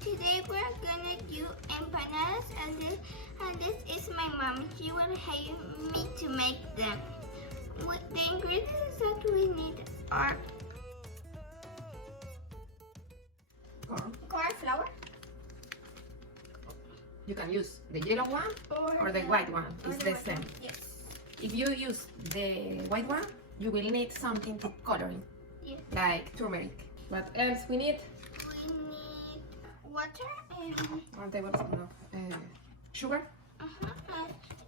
Today we're gonna do empanadas, and this is my mom. She will help me to make them. The ingredients that we need are corn flour. You can use the yellow one or the white one. It's the same. Yes. If you use the white one, you will need something to color it, Yes. like turmeric. What else we need? We need water and 1 tablespoon of sugar.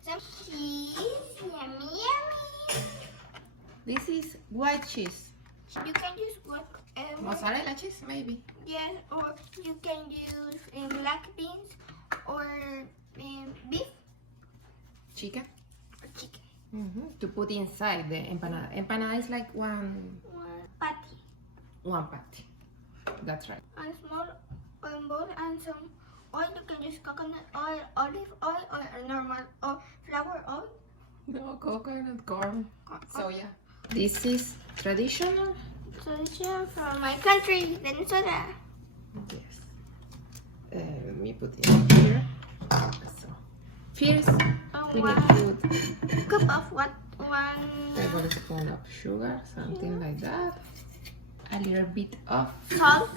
some cheese. Yummy, yummy. This is white cheese. You can use whatever. Mozzarella cheese, maybe. Yes, or you can use black beans or beef Chicken. or chicken. To put inside the empanada. Empanada is like one Patty. patty. That's right. And small oil bowl and some oil. You can use coconut oil, olive oil, or normal or flour oil. No, coconut, corn, soya. This is traditional. Tradition from my country, Venezuela. Yes. Let me put it here. So, first, we need to put Cup of what? 1 tablespoon of sugar, something like that. A little bit of salt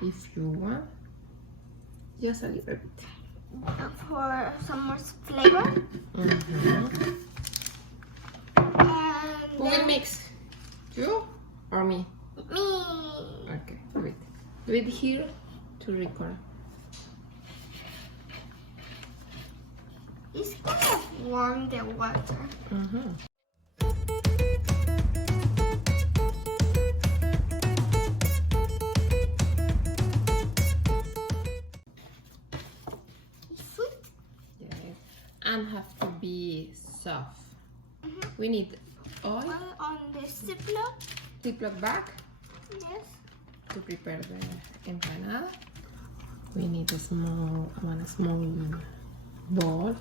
if you want. Just a little bit. for some more flavor. And Who will mix? You or me? me. Okay, do it. Do it here to record. It's kind of warm, the water. Food. Yes. And have to be soft. We need oil, On the Ziploc bag yes. to prepare the empanada. We need one small bowl.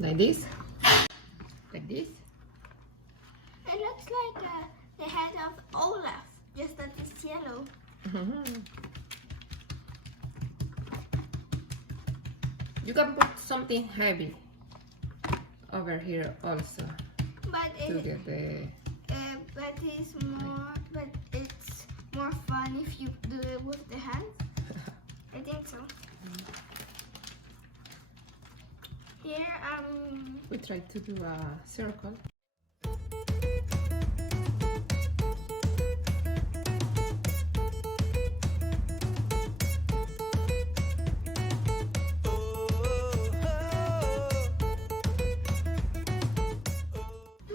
Like this. Like this. It looks like the head of Olaf, just that it's yellow. You can put something heavy over here also But to get the. but it's more fun if you do it with the hands. I think so. Here, We try to do a circle.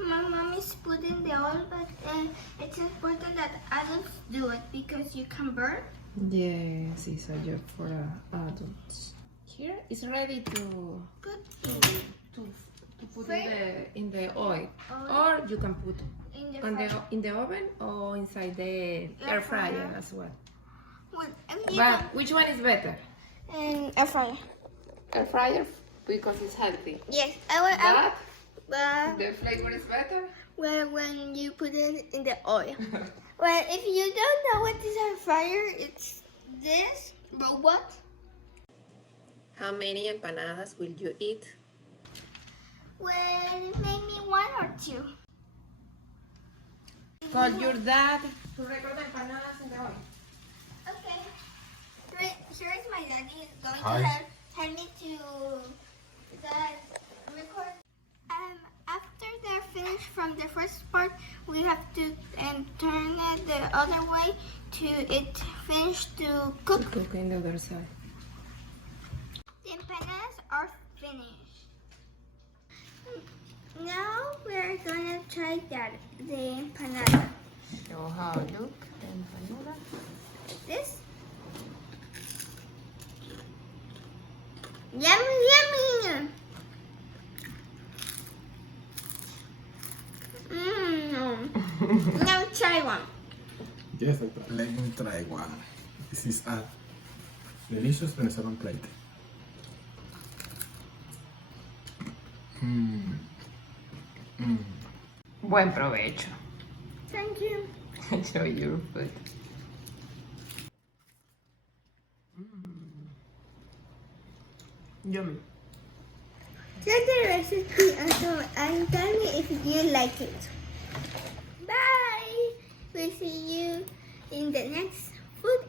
my mom is putting the oil, but it's important that adults do it because you can burn. Yes, it's a job for adults. Here it's ready to Put put in the oil, or you can put in the oven or inside the air fryer as well. But which one is better? Air fryer. Air fryer because it's healthy. Yes, But the flavor is better. well, when you put it in the oil. Well, if you don't know what is air fryer, it's this robot. How many empanadas will you eat? Well, maybe 1 or 2. Call your dad to record the empanadas in the oil. Okay. Here is my daddy. He's going Hi. to help me to record. After they're finished from the first part, we have to turn it the other way to it finish to cook. Cook in the other side. The empanadas are finished. Now we're gonna try the empanada. Show how look the empanada. This. Yummy, yummy! Now try one. Yes, let me try one. This is a delicious Venezuelan plate. Buen provecho. Thank you. Enjoy your food. Yummy. Try the recipe and tell me if you like it. Bye! We'll see you in the next food